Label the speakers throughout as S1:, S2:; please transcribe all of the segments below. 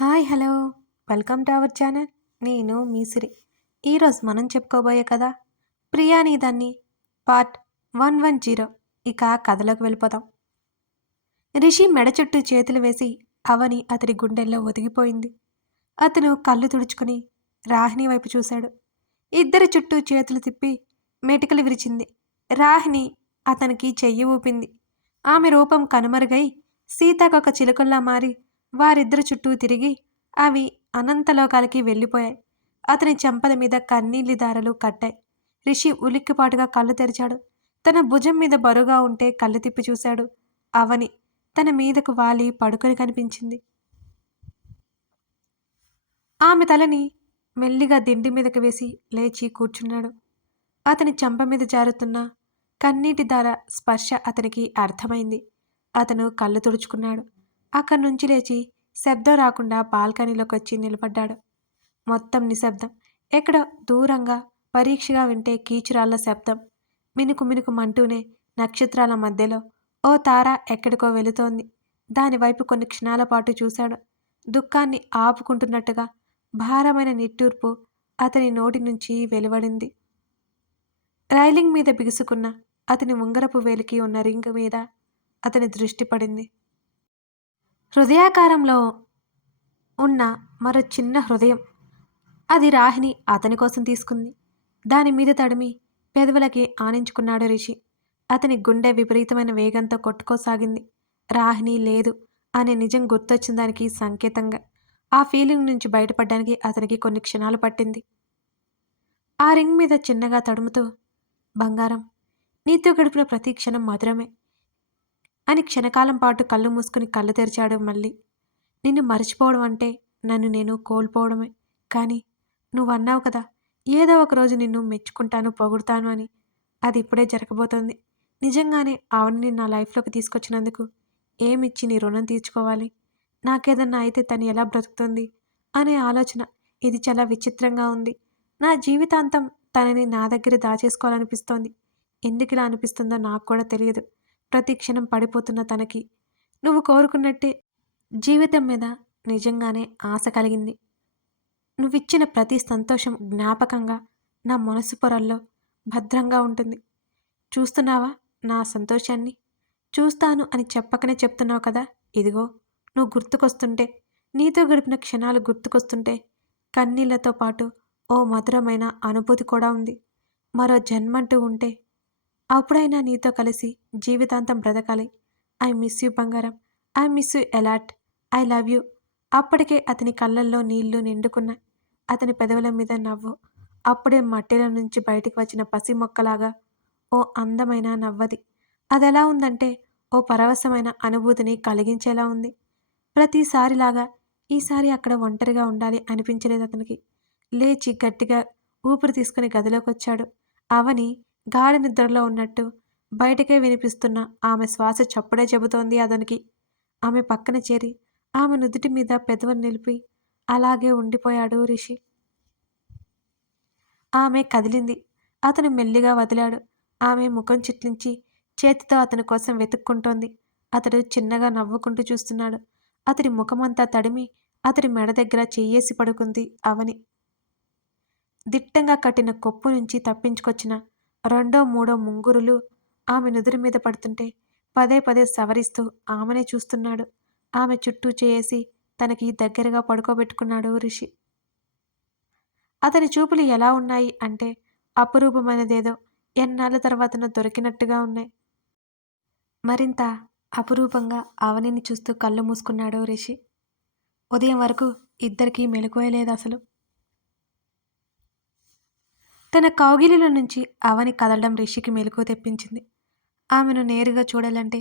S1: Hi hello. Welcome to our channel. నేను మీసిరి. ఈరోజు మనం చెప్పుకోబోయే కదా ప్రియాని దాన్ని పార్ట్ వన్ వన్ జీరో. ఇక కథలోకి వెళ్ళిపోదాం. రిషి మెడ చుట్టూ చేతులు వేసి అవని అతడి గుండెల్లో ఒదిగిపోయింది. అతను కళ్ళు తుడుచుకుని రాహిణి వైపు చూశాడు. ఇద్దరి చుట్టూ చేతులు తిప్పి మెటికలు విరిచింది. రాహిణి అతనికి చెయ్యి ఊపింది. ఆమె రూపం కనుమరుగై సీతాకొక చిలుకల్లా మారి వారిద్దరు చుట్టూ తిరిగి అవి అనంతలోకాలకి వెళ్ళిపోయాయి. అతని చెంపల మీద కన్నీళ్ళి దారలు కట్టాయి. రిషి ఉలిక్కిపాటుగా కళ్ళు తెరిచాడు. తన భుజం మీద బరుగా ఉంటే కళ్ళు తిప్పి చూశాడు అవని. తన మీదకు వాలి పడుకొని కనిపించింది. ఆమె తలని మెల్లిగా దిండి మీదకి వేసి లేచి కూర్చున్నాడు. అతని చెంప మీద జారుతున్న కన్నీటి దార స్పర్శ అతనికి అర్థమైంది. అతను కళ్ళు తుడుచుకున్నాడు. అక్కడి నుంచి లేచి శబ్దం రాకుండా బాల్కనీలోకి వచ్చి నిలబడ్డాడు. మొత్తం నిశ్శబ్దం. ఎక్కడ దూరంగా పరీక్షగా వింటే కీచురాళ్ళ శబ్దం. మినుకు మినుకు మంటూనే నక్షత్రాల మధ్యలో ఓ తార ఎక్కడికో వెళుతోంది. దానివైపు కొన్ని క్షణాల పాటు చూశాడు. దుఃఖాన్ని ఆపుకుంటున్నట్టుగా భారమైన నిట్టూర్పు అతని నోటి నుంచి వెలువడింది. రైలింగ్ మీద బిగుసుకున్న అతని ఉంగరపు వేలికి ఉన్న రింగ్ మీద అతని దృష్టి పడింది. హృదయాకారంలో ఉన్న మరో చిన్న హృదయం. అది రాహిని అతని కోసం తీసుకుంది. దాని మీద తడిమి పెదవులకి ఆనించుకున్నాడు రిషి. అతని గుండె విపరీతమైన వేగంతో కొట్టుకోసాగింది. రాహిని లేదు అనే నిజం గుర్తొచ్చిన దానికి సంకేతంగా ఆ ఫీలింగ్ నుంచి బయటపడడానికి అతనికి కొన్ని క్షణాలు పట్టింది. ఆ రింగ్ మీద చిన్నగా తడుముతూ బంగారం నీతో గడిపిన ప్రతి క్షణం మధురమే అని క్షణకాలం పాటు కళ్ళు మూసుకుని కళ్ళు తెరిచాడు మళ్ళీ. నిన్ను మర్చిపోవడం అంటే నన్ను నేను కోల్పోవడమే. కానీ నువ్వు అన్నావు కదా ఏదో ఒక రోజు నిన్ను మెచ్చుకుంటాను పొగుడుతాను అని. అది ఇప్పుడే జరగబోతోంది. నిజంగానే ఆవిడని నా లైఫ్లోకి తీసుకొచ్చినందుకు ఏమిచ్చి నీ రుణం తీర్చుకోవాలి? నాకేదన్నా అయితే తను ఎలా బ్రతుకుతుంది? అనే ఆలోచన ఇది చాలా విచిత్రంగా ఉంది. నా జీవితాంతం తనని నా దగ్గర దాచేసుకోవాలనిపిస్తోంది. ఎందుకు ఇలా అనిపిస్తుందో నాకు కూడా తెలియదు. ప్రతి క్షణం పడిపోతున్న తనకి. నువ్వు కోరుకున్నట్టే జీవితం మీద నిజంగానే ఆశ కలిగింది. నువ్విచ్చిన ప్రతి సంతోషం జ్ఞాపకంగా నా మనసు పొరల్లో భద్రంగా ఉంటుంది. చూస్తున్నావా నా సంతోషాన్ని? చూస్తాను అని చెప్పకనే చెప్తున్నావు కదా? ఇదిగో నువ్వు గుర్తుకొస్తుంటే నీతో గడిపిన క్షణాలు గుర్తుకొస్తుంటే కన్నీళ్ళతో పాటు ఓ మధురమైన అనుభూతి కూడా ఉంది. మరో జన్మంటూ ఉంటే అప్పుడైనా నీతో కలిసి జీవితాంతం బ్రతకాలి. ఐ మిస్ యూ బంగారం. I miss you a lot I love you. అప్పటికే అతని కళ్ళల్లో నీళ్ళు నిండుకున్నాయి. అతని పెదవుల మీద నవ్వు. అప్పుడే మట్టిలో నుంచి బయటికి వచ్చిన పసి మొక్కలాగా ఓ అందమైన నవ్వది. అదెలా ఉందంటే ఓ పరవశమైన అనుభూతిని కలిగించేలా ఉంది. ప్రతిసారిలాగా ఈసారి అక్కడ ఒంటరిగా ఉండాలి అనిపించలేదు అతనికి. లేచి గట్టిగా ఊపిరి తీసుకుని గదిలోకి వచ్చాడు అవని గాఢ నిద్రలో ఉన్నట్టు బయటకే వినిపిస్తున్న ఆమె శ్వాస చప్పుడే చెబుతోంది అతనికి. ఆమె పక్కన చేరి ఆమె నుదుటి మీద పెదవులు నిలిపి అలాగే ఉండిపోయాడు రిషి. ఆమె కదిలింది. అతను మెల్లిగా వదిలాడు. ఆమె ముఖం చిట్లించి చేతితో అతని కోసం వెతుక్కుంటోంది. అతడు చిన్నగా నవ్వుకుంటూ చూస్తున్నాడు. అతడి ముఖమంతా తడిమి అతడి మెడ దగ్గర చెయ్యేసి పడుకుంది అవని. దిట్టంగా కట్టిన కొప్పు నుంచి తప్పించుకొచ్చిన రెండో మూడో ముంగురులు ఆమె నుదురు మీద పడుతుంటే పదే పదే సవరిస్తూ ఆమెనే చూస్తున్నాడు. ఆమె చుట్టూ చేసి తనకి దగ్గరగా పడుకోబెట్టుకున్నాడు రిషి. అతని చూపులు ఎలా ఉన్నాయి అంటే అపురూపమైనదేదో ఎన్నాళ్ళ తర్వాతను దొరికినట్టుగా ఉన్నాయి. మరింత అపురూపంగా అవనిని చూస్తూ కళ్ళు మూసుకున్నాడు రిషి. ఉదయం వరకు ఇద్దరికీ మెలకువలేదు అసలు. తన కౌగిలిలో నుంచి అవని కదలడం రిషికి మెలకు తెప్పించింది. ఆమెను నేరుగా చూడాలంటే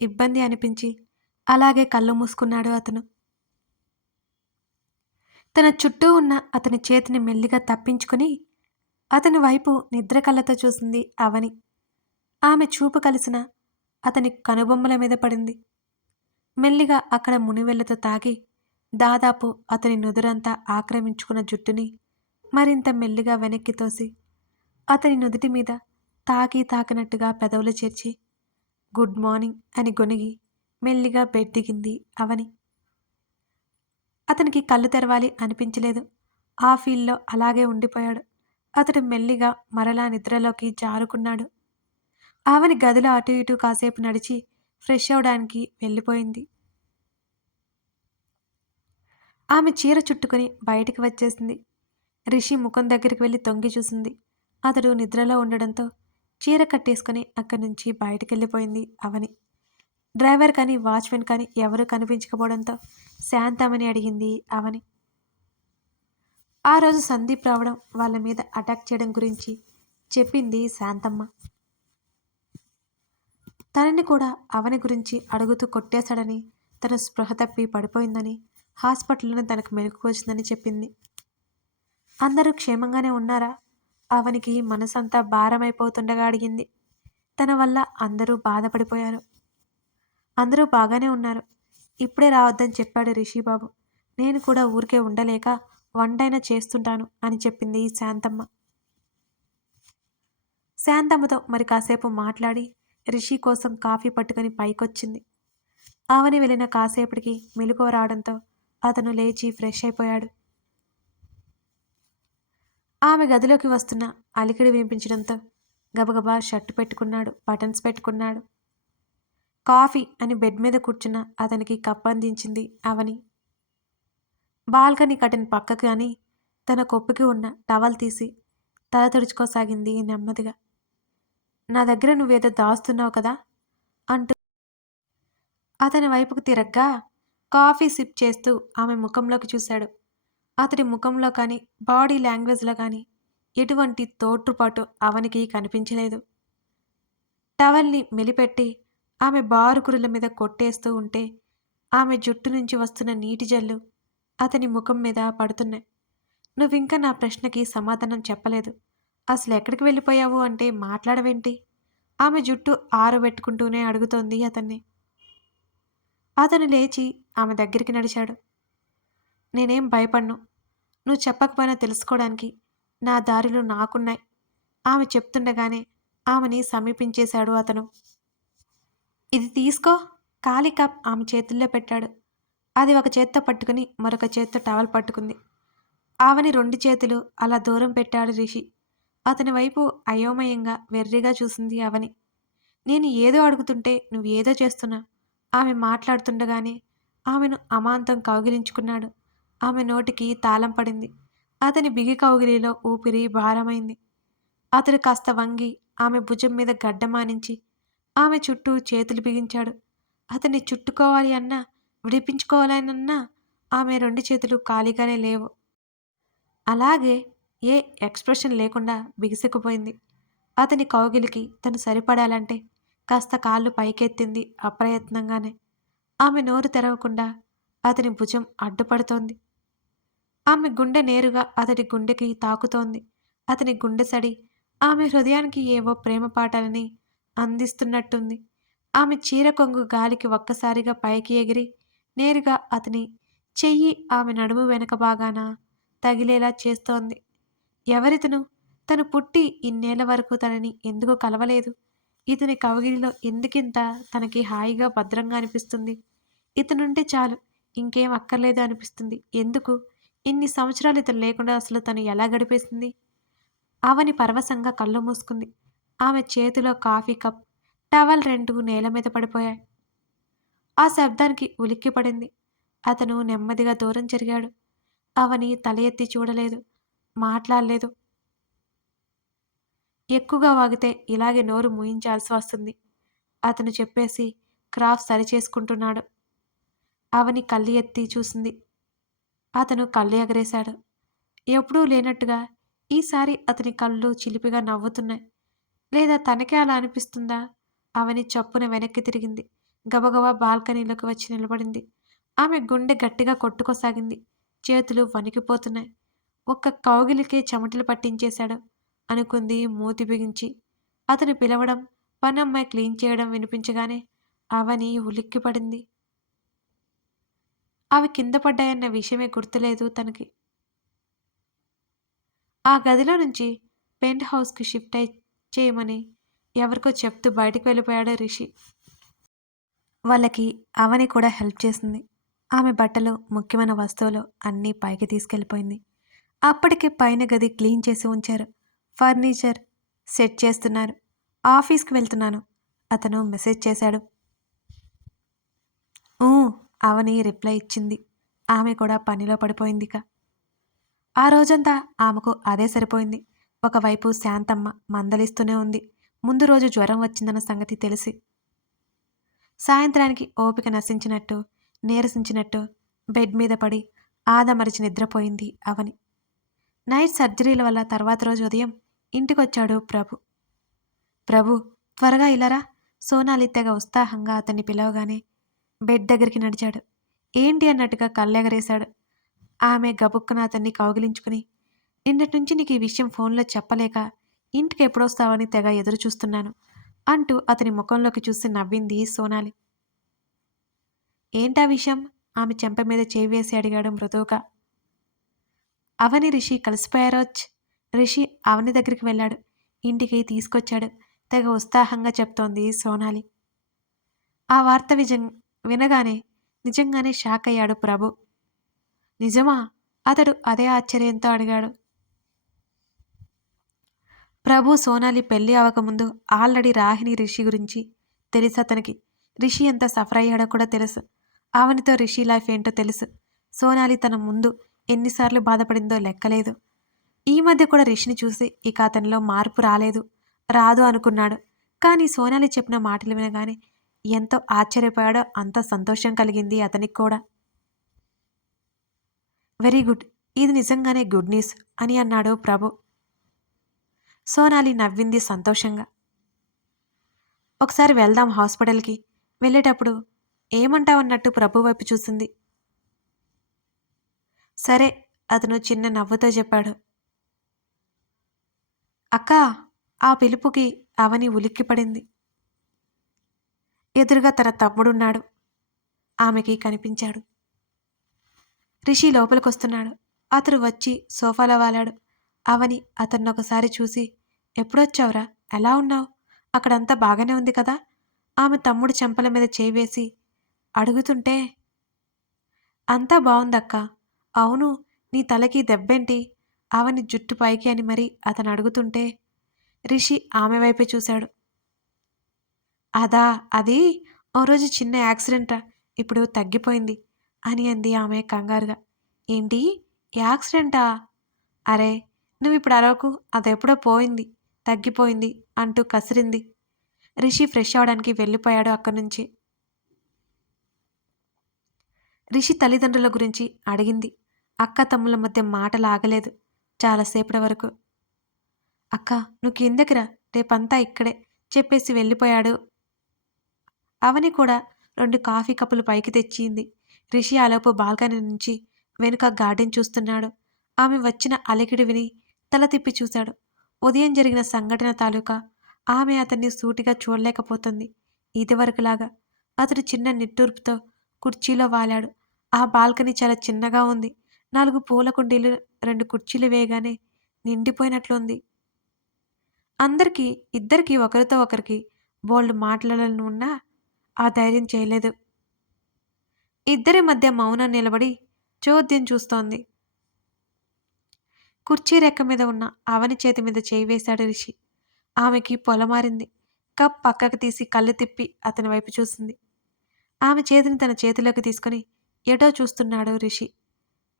S1: ఇబ్బంది అనిపించి అలాగే కళ్ళు మూసుకున్నాడు అతను. తన చుట్టూ ఉన్న అతని చేతిని మెల్లిగా తప్పించుకుని అతని వైపు నిద్ర కళ్ళతో చూసింది అవని. ఆమె చూపు కలిసిన అతని కనుబొమ్మల మీద పడింది. మెల్లిగా అక్కడ మునివెళ్ళతో తాగి దాదాపు అతని నుదురంతా ఆక్రమించుకున్న జుట్టుని మరింత మెల్లిగా వెనక్కి తోసి అతని నుదుటి మీద తాకి తాకినట్టుగా పెదవులు చేర్చి గుడ్ మార్నింగ్ అని గొనిగి మెల్లిగా బెడ్ దిగింది అవని. అతనికి కళ్ళు తెరవాలి అనిపించలేదు. ఆ ఫీల్లో అలాగే ఉండిపోయాడు. అతడు మెల్లిగా మరలా నిద్రలోకి జారుకున్నాడు. ఆమెని గదిలో అటు ఇటు కాసేపు నడిచి ఫ్రెష్ అవడానికి వెళ్ళిపోయింది. ఆమె చీర చుట్టుకుని బయటికి వచ్చేసింది. రిషి ముఖం దగ్గరికి వెళ్ళి తొంగి చూసింది. అతడు నిద్రలో ఉండడంతో చీర కట్టేసుకుని అక్కడి నుంచి బయటికి వెళ్ళిపోయింది అవని. డ్రైవర్ కానీ వాచ్మెన్ కానీ ఎవరూ కనిపించకపోవడంతో శాంతమని అడిగింది అవని. ఆ రోజు సందీప్ రావడం వాళ్ళ మీద అటాక్ చేయడం గురించి చెప్పింది శాంతమ్మ. తనని కూడా అవని గురించి అడుగుతూ కొట్టేశాడని తన స్పృహ తప్పి పడిపోయిందని హాస్పిటల్లోనే తనకు మెలకు వచ్చిందని చెప్పింది. అందరూ క్షేమంగానే ఉన్నారా? అవనికి మనసంతా భారమైపోతుండగా అడిగింది. తన వల్ల అందరూ బాధపడిపోయారు. అందరూ బాగానే ఉన్నారు. ఇప్పుడే రావద్దని చెప్పాడు రిషిబాబు. నేను కూడా ఊరికే ఉండలేక వంటైనా చేస్తుంటాను అని చెప్పింది శాంతమ్మ. శాంతమ్మతో మరి కాసేపు మాట్లాడి రిషి కోసం కాఫీ పట్టుకుని పైకొచ్చింది. ఆవని వెళ్ళిన కాసేపటికి మెలకువ రావడంతో అతను లేచి ఫ్రెష్ అయిపోయాడు. ఆమె గదిలోకి వస్తున్న అలికిడి వినిపించడంతో గబగబా షర్టు పెట్టుకున్నాడు బటన్స్ పెట్టుకున్నాడు. కాఫీ అని బెడ్ మీద కూర్చున్న అతనికి కప్ అందించింది అవని. బాల్కనీ కటిన పక్కకు అని తన కొప్పుకి ఉన్న టవల్ తీసి తల తుడుచుకోసాగింది నెమ్మదిగా. నా దగ్గర నువ్వేదో దాస్తున్నావు కదా అంటూ అతని వైపుకు తిరగ్గా కాఫీ సిప్ చేస్తూ ఆమె ముఖంలోకి చూశాడు. అతడి ముఖంలో కానీ బాడీ లాంగ్వేజ్లో కానీ ఎటువంటి తోట్రుపాటు అవనికి కనిపించలేదు. టవల్ని మెలిపెట్టి ఆమె బారుకురుల మీద కొట్టేస్తూ ఉంటే ఆమె జుట్టు నుంచి వస్తున్న నీటి జల్లు అతని ముఖం మీద పడుతున్నాయి. నువ్వింకా నా ప్రశ్నకి సమాధానం చెప్పలేదు. అసలు ఎక్కడికి వెళ్ళిపోయావు అంటే మాట్లాడవేంటి ఆమె జుట్టు ఆరబెట్టుకుంటూనే అడుగుతోంది అతన్ని. అతను లేచి ఆమె దగ్గరికి నడిచాడు. నేనేం భయపడ్ను. నువ్వు చెప్పకపోయినా తెలుసుకోవడానికి నా దారిలో నాకున్నాయి. ఆమె చెప్తుండగానే ఆమెని సమీపించేశాడు అతను. ఇది తీసుకో. ఖాళీ కప్ ఆమె చేతుల్లో పెట్టాడు. అది ఒక చేత్తో పట్టుకుని మరొక చేత్తో టవల్ పట్టుకుంది. ఆవని రెండు చేతులు అలా దూరం పెట్టాడు రిషి. అతని వైపు అయోమయంగా వెర్రిగా చూసింది అవని. నేను ఏదో అడుగుతుంటే నువ్వు ఏదో చేస్తున్నా. ఆమె మాట్లాడుతుండగానే ఆమెను అమాంతం కౌగిలించుకున్నాడు. ఆమె నోటికి తాళం పడింది. అతని బిగి కౌగిలిలో ఊపిరి భారమైంది. అతడు కాస్త వంగి ఆమె భుజం మీద గడ్డమానించి ఆమె చుట్టూ చేతులు బిగించాడు. అతన్ని చుట్టుకోవాలి అన్నా విడిపించుకోవాలనన్నా ఆమె రెండు చేతులు ఖాళీగానే లేవు. అలాగే ఏ ఎక్స్ప్రెషన్ లేకుండా బిగిసుకుపోయింది అతని కౌగిలికి తను సరిపడాలంటే కాస్త కాళ్ళు పైకెత్తింది అప్రయత్నంగానే. ఆమె నోరు తెరవకుండా అతని భుజం అడ్డుపడుతోంది. ఆమె గుండె నేరుగా అతడి గుండెకి తాకుతోంది. అతని గుండె సడి ఆమె హృదయానికి ఏవో ప్రేమ పాటలని అందిస్తున్నట్టుంది. ఆమె చీర కొంగు గాలికి ఒక్కసారిగా పైకి ఎగిరి నేరుగా అతని చెయ్యి ఆమె నడుము వెనక బాగాన తగిలేలా చేస్తోంది. ఎవరితను? తను పుట్టి ఇన్నేళ్ళ వరకు తనని ఎందుకు కలవలేదు? ఇతని కవగిలిలో ఎందుకింత తనకి హాయిగా భద్రంగా అనిపిస్తుంది? ఇతనుంటే చాలు ఇంకేం అక్కర్లేదు అనిపిస్తుంది. ఎందుకు? ఇన్ని సంవత్సరాలు ఇతను లేకుండా అసలు తను ఎలా గడిపేసింది? అవని పరవశంగా కళ్ళు మూసుకుంది. ఆమె చేతిలో కాఫీ కప్ టవల్ రెండు నేల మీద పడిపోయాయి. ఆ శబ్దానికి ఉలిక్కిపడింది అతను నెమ్మదిగా దూరం జరిగాడు. అవని తల ఎత్తి చూడలేదు మాట్లాడలేదు. ఎక్కువగా వాగితే ఇలాగే నోరు మూయించాల్సి వస్తుంది అతను చెప్పేసి క్రాఫ్ సరిచేసుకుంటున్నాడు. అవని కళ్ళు ఎత్తి చూసింది. అతను కళ్ళు ఎగరేశాడు. ఎప్పుడూ లేనట్టుగా ఈసారి అతని కళ్ళు చిలిపిగా నవ్వుతున్నాయి. లేదా తనకే అలా అనిపిస్తుందా? అవని చప్పున వెనక్కి తిరిగింది. గబగబా బాల్కనీలోకి వచ్చి నిలబడింది. ఆమె గుండె గట్టిగా కొట్టుకోసాగింది. చేతులు వణికిపోతున్నాయి. ఒక్క కౌగిలికే చెమటలు పట్టించేశాడు అనుకుంది మూతి బిగించి. అతను పిలవడం పనమ్మాయి క్లీన్ చేయడం వినిపించగానే అవని ఉలిక్కిపడింది. అవి కింద పడ్డాయన్న విషయమే గుర్తులేదు తనకి. ఆ గదిలో నుంచి పెంట్ హౌస్కి షిఫ్ట్ అయి చేయమని ఎవరికో చెప్తూ బయటికి వెళ్ళిపోయాడు రిషి. వాళ్ళకి అవని కూడా హెల్ప్ చేసింది. ఆమె బట్టలు ముఖ్యమైన వస్తువులు అన్నీ పైకి తీసుకెళ్ళిపోయింది. అప్పటికే పైన గది క్లీన్ చేసి ఉంచారు. ఫర్నిచర్ సెట్ చేస్తున్నారు. ఆఫీస్కి వెళ్తున్నాను. అతను మెసేజ్ చేశాడు. అవని రిప్లై ఇచ్చింది. ఆమె కూడా పనిలో పడిపోయిందిక. ఆ రోజంతా ఆమెకు అదే సరిపోయింది. ఒకవైపు శాంతమ్మ మందలిస్తూనే ఉంది. ముందు రోజు జ్వరం వచ్చిందన్న సంగతి తెలిసి. సాయంత్రానికి ఓపిక నశించినట్టు నీరసించినట్టు బెడ్ మీద పడి ఆదమరిచి నిద్రపోయింది అవని. నైట్ సర్జరీల వల్ల తర్వాత రోజు ఉదయం ఇంటికొచ్చాడు ప్రభు. ప్రభు త్వరగా ఇలారా? సోనాలి తెగ ఉత్సాహంగా అతన్ని పిలవగానే బెడ్ దగ్గరికి నడిచాడు. ఏంటి అన్నట్టుగా కళ్ళెగరేశాడు. ఆమె గబుక్కున అతన్ని కౌగిలించుకుని నిన్నటి నుంచి నీకు ఈ విషయం ఫోన్లో చెప్పలేక ఇంటికి ఎప్పుడొస్తావని తెగ ఎదురు చూస్తున్నాను అంటూ అతని ముఖంలోకి చూసి నవ్వింది సోనాలి. ఏంటా విషయం? ఆమె చెంప మీద చేయి వేసి అడిగాడు మృదువుగా. అవని రిషి కలిసిపోయారోచ్ రిషి అవని దగ్గరికి వెళ్ళాడు. ఇంటికి తీసుకొచ్చాడు. తెగ ఉత్సాహంగా చెప్తోంది సోనాలి. ఆ వార్త విజం వినగానే నిజంగానే షాక్ అయ్యాడు ప్రభు. నిజమా? అతడు అదే ఆశ్చర్యంతో అడిగాడు. ప్రభు సోనాలి పెళ్ళి అవ్వకముందు ఆల్రెడీ రాహిణి రిషి గురించి తెలుసు అతనికి రిషి ఎంత సఫర్ అయ్యాడో కూడా తెలుసు. ఆవనితో రిషి లైఫ్ ఏంటో తెలుసు. సోనాలి తన ముందు ఎన్నిసార్లు బాధపడిందో లెక్కలేదు. ఈ మధ్య కూడా రిషిని చూసి ఇక అతనిలో మార్పు రాలేదు. రాదు అనుకున్నాడు. కానీ సోనాలి చెప్పిన మాటలు వినగానే ఎంతో ఆశ్చర్యపోయాడో అంత సంతోషం కలిగింది అతనికి కూడా. Very good. ఇది నిజంగానే గుడ్ న్యూస్ అని అన్నాడు ప్రభు. సోనాలి నవ్వింది సంతోషంగా. ఒకసారి వెళ్దాం హాస్పిటల్కి. వెళ్ళేటప్పుడు ఏమంటావన్నట్టు ప్రభు వైపు చూసింది. సరే అతను చిన్న నవ్వుతో చెప్పాడు. అక్క ఆ పిలుపుకి అవని ఉలిక్కిపడింది. ఎదురుగా తన తమ్ముడున్నాడు. ఆమెకి కనిపించాడు. రిషి లోపలికొస్తున్నాడు. అతడు వచ్చి సోఫాలో వాలాడు. అవని అతన్ని ఒకసారి చూసి ఎప్పుడొచ్చావురా? ఎలా ఉన్నావు? అక్కడంతా బాగానే ఉంది కదా ఆమె తమ్ముడు చెంపల మీద చేవేసి అడుగుతుంటే అంతా బాగుందక్క అవును నీ తలకి దెబ్బేంటి అవని జుట్టు పైకి అని మరి అతను అడుగుతుంటే రిషి ఆమె వైపే చూశాడు. అదా అది? ఓ రోజు చిన్న యాక్సిడెంటా ఇప్పుడు తగ్గిపోయింది అని అంది ఆమె కంగారుగా. ఏంటి? యాక్సిడెంటా? అరే నువ్వు ఇప్పుడు అరవకు అదెప్పుడో పోయింది తగ్గిపోయింది అంటూ కసిరింది. రిషి ఫ్రెష్ అవడానికి వెళ్ళిపోయాడు అక్కడి నుంచి రిషి తల్లిదండ్రుల గురించి అడిగింది. అక్క తమ్ముల మధ్య మాటలు ఆగలేదు చాలాసేపటి వరకు. అక్క నువ్వు కిందకిరా రేపంతా ఇక్కడే చెప్పేసి వెళ్ళిపోయాడు అవని కూడా రెండు కాఫీ కప్పులు పైకి తెచ్చింది. రిషి ఆలోపు బాల్కనీ నుంచి వెనుక గార్డెన్ చూస్తున్నాడు. ఆమె వచ్చిన అలికిడి విని తల తిప్పి చూశాడు. ఉదయం జరిగిన సంఘటన తాలూకా ఆమె అతన్ని సూటిగా చూడలేకపోతుంది. ఇదివరకులాగా అతడు చిన్న నిట్టూర్పుతో కుర్చీలో వాలాడు. ఆ బాల్కనీ చాలా చిన్నగా ఉంది. నాలుగు పూల కుండీలు రెండు కుర్చీలు వేయగానే నిండిపోయినట్లుంది. అందరికీ ఇద్దరికి ఒకరితో ఒకరికి బోల్డ్ మాట్లాడాలని ఉన్నా ఆ ధైర్యం చేయలేదు. ఇద్దరి మధ్య మౌనం నిలబడి చోద్యం చూస్తోంది. కుర్చీ రెక్క మీద ఉన్న అవని చేతి మీద చేయి వేశాడు రిషి. ఆమెకి పొలమారింది. కప్ పక్కకు తీసి కళ్ళు తిప్పి అతని వైపు చూసింది. ఆమె చేతిని తన చేతిలోకి తీసుకుని ఎటో చూస్తున్నాడు రిషి.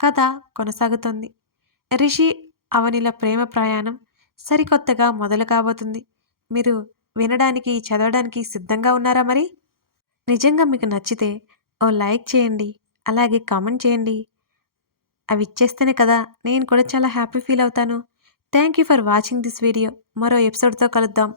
S1: కథ కొనసాగుతోంది. రిషి అవనిల ప్రేమ ప్రయాణం సరికొత్తగా మొదలు కాబోతుంది. మీరు వినడానికి చదవడానికి సిద్ధంగా ఉన్నారా మరి? నిజంగా మీకు నచ్చితే ఓ లైక్ చేయండి అలాగే కామెంట్ చేయండి. అవి ఇచ్చేస్తేనే కదా నేను కూడా చాలా హ్యాపీ ఫీల్ అవుతాను. Thank you for watching this video. మరో ఎపిసోడ్తో కలుద్దాం.